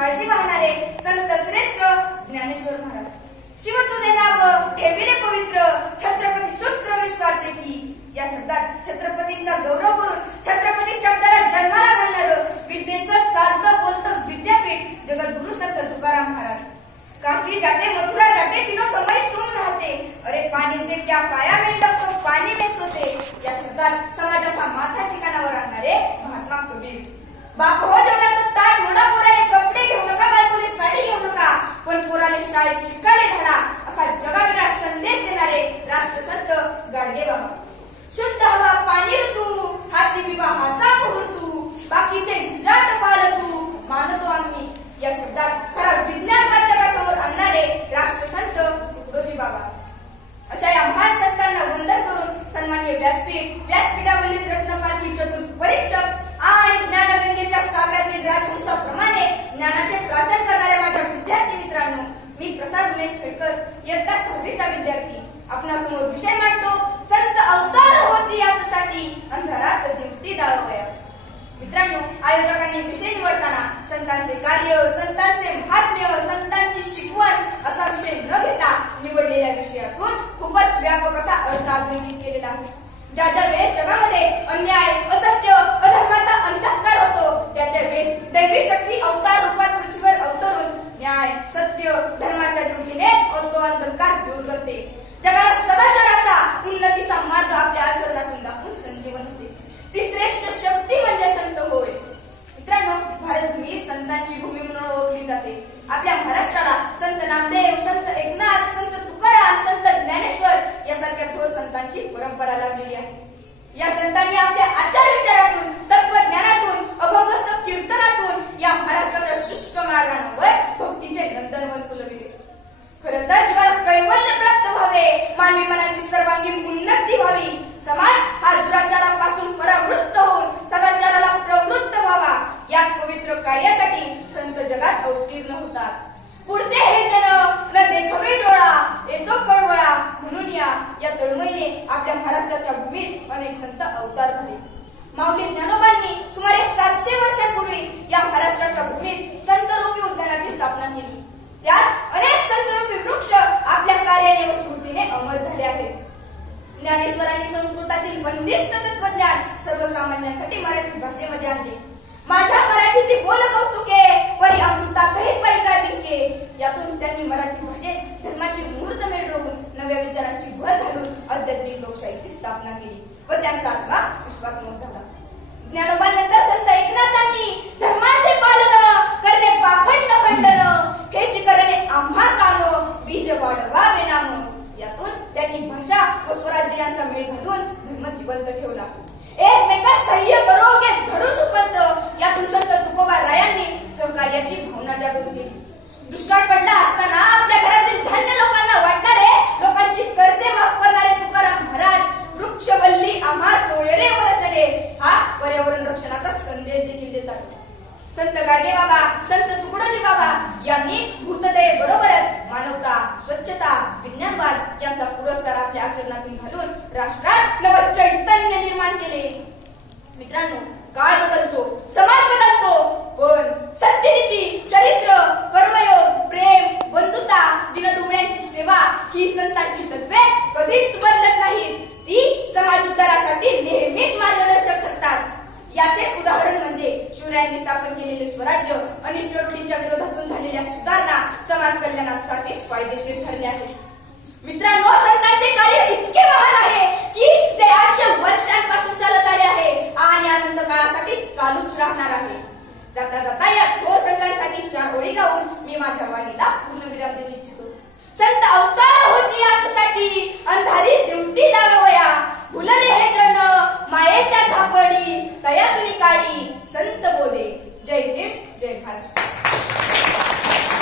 काळजी वाहणारे संत श्रेष्ठ ज्ञानेश्वर महाराज. शिव तुझे नाव ठेविले पवित्र, छत्रपती सूत्र विश्वाचे की. या शब्दात छत्रपतींचा गौरव करून छत्रपती शब्दाला जन्माला घालणारं विद्येचं चालतं बोलतं विद्यापीठ जगद्गुरु संत तुकाराम महाराज. काशी जाते मथुरा जाते तीनों समय तुम राहते, अरे पाणी से क्या पाया मेंढक तो पाणी में सोते. या शब्दात समाजाचा माथा ठिकाणावर आणणारे महात्मा कबीर. बाप हो जेवणाचं ताट मोडा पोराने, कपडे घेऊ नका बायकोले साडी घेऊ नका, पण पोराले शाळेत शिकाले धडा, असा जगाविराट संदेश देणारे राष्ट्रसंत गाडगे बाबा. शुद्ध हवा पाणी ऋतू, हाची विवाहाचा मुहूर्तू, बाकीचे झंझाट पालतू मानतो आम्ही. या शब्दात खरा विज्ञान जगासमोर आणणारे राष्ट्रसंत तुकडोजी बाबा. अशा या महान संतांना वंदन करून सन्माननीय व्यासपीठावरील रत्नपारखी चतुर परीक्षक आणि ज्ञानगंगेच्या सागरातील राजहंसाप्रमाणे ज्ञानाचे प्राशन करणाऱ्या माझ्या विद्यार्थी मित्रांनो, मी प्रसाद उमेश खेडकर, इयत्ता 6वीचा विद्यार्थी. आपणासमोर विषय मांडतो संत अवतार होती यासाठी अंधारात दिवटी दारवया. मित्रांनो, आयोजकांनी विषय निवडताना संतांचे कार्य, संतांचे महात्म्य, संतांची शिकवण असा विषय न घेता निवडलेल्या विषयातून खूपच व्यापक असा अर्थ अधोरेखित केलेला आहे. ज्या ज्या वेळेस जगामध्ये अन्याय, असत्य, अधर्माचा अंधकार होतो, त्या त्या वेळेस दैवी शक्ती अवतार रूपात पृथ्वीवर अवतरून न्याय, सत्य, धर्माच्या दिवटीने तो अंधकार दूर करते. जगाला सदाचाराचा, उन्नतीचा मार्ग आपल्या आचरणातून दाखवून संजीवन होते. ती श्रेष्ठ शक्ती म्हणजे संत होय. मित्रांनो, भारतभूमी संतांची भूमी म्हणून ओळखली जाते. आपल्या महाराष्ट्राला संत नामदेव, संत एकनाथ, संत तुकाराम, संत ज्ञानेश्वर यासारख्या थोर संतांची परंपरा लाभलेली आहे. या संतांनी आपल्या आचार विचारातून, तत्वज्ञानातून, अभंग कीर्तनातून या महाराष्ट्राच्या शुष्क मार्गांवर भक्तीचे नंदनवन फुलविले. खरं तर जीवाला कैवल्य प्राप्त व्हावे, मानवी मनाची सर्वांगीण उन्नती व्हावी, समाज हा दुराचारापासून परावृत्त होऊन सदाचाराला प्रवृत्त व्हावा, याच पवित्र कार्यासाठी संत जगात अवतीर्ण होतात. पुढते हे जन न देखवे डोळा, येतो कळवळा, म्हणून या तळमळीने आपल्या महाराष्ट्राच्या भूमीत अनेक संत अवतार झाले. माऊली ज्ञानोबांनी सुमारे 700 वर्षांपूर्वी या महाराष्ट्राच्या भूमीत संतरूपी उद्यानाची स्थापना केली. त्यात अनेक संतरूपी वृक्ष आपल्या कार्याने व स्मृतीने अमर झाले आहेत. ज्ञानेश्वरांनी संस्कृतातील बंदिस्त तत्वज्ञान सर्वसामान्यांसाठी मराठी भाषेमध्ये आणले. माझ्या मराठीची बोल कौतुके, परी अमृतातही पैजा जिंके. यातून त्यांनी मराठी भाषेत धर्माची मुहूर्तमेढ रोवून नव्या विचारांची भर घालून आध्यात्मिक लोकशाहीची स्थापना केली व त्यांचा आत्मा विश्वात्मक झाला. ज्ञानोबानंतर संत एकनाथांनी धर्माचे पालन करणे पाखंड खंडन, हेची करणे आम्हा काम, बीज वाढवावे नाम. यातून त्यांनी भाषा व स्वराज्य यांचा मेळ घालून धर्म जिवंत ठेवला. एकमेकास सह्य करोगे धरू सुपंत, यातून संत तुकोबा रायांनी सहकार्याची भावना जागृत केली. दुष्काळ पडला असताना आपल्या घरातील धान्य लोकांना वाटणारे, लोकांची कर्जे माफ करणारे तुकाराम महाराज वृक्षवल्ली आम्हा सोयरे वरचले हा पर्यावरण रक्षणाचा संदेश देखील देतात. संत गाडगे बाबा, संत तुकडोजी बाबा यांनी भूतदये बरोबरच मानवता, स्वच्छता, विज्ञानवाद यांचा पुरस्कार आपल्या आचरणातून घालून राष्ट्रात नव चैतन्य निर्माण केले. मित्रांनो, काळ बदलतो, समाज बदलतो, पण सत्यनीती, चरित्र, कर्मयोग, प्रेम, बंधुता, दीनदुबळ्यांची सेवा ही संतांची तत्वे कधीच बदलत नाहीत. ती समाज उद्धारासाठी नेहमीच मार्गदर्शक ठरतात. याचे उदाहरण म्हणजे शिवरायांनी स्थापन केलेले स्वराज्य, अनिष्ट रूढींच्या विरोधातून झालेल्या सुधारणा समाज कल्याणासाठी फायदेशीर ठरले आहेत. मित्रांनो, संतांचे कार्य इतके महान आहे की ते 800 वर्षांपासून चालत आले आहे आणि अनंत काळासाठी चालूच राहणार आहे. जाता जाता या थोर संतांसाठी 4 ओळी गाऊन मी माझ्या वाणीला पूर्णविराम देऊ इच्छितो. संत अवतार होती यासाठी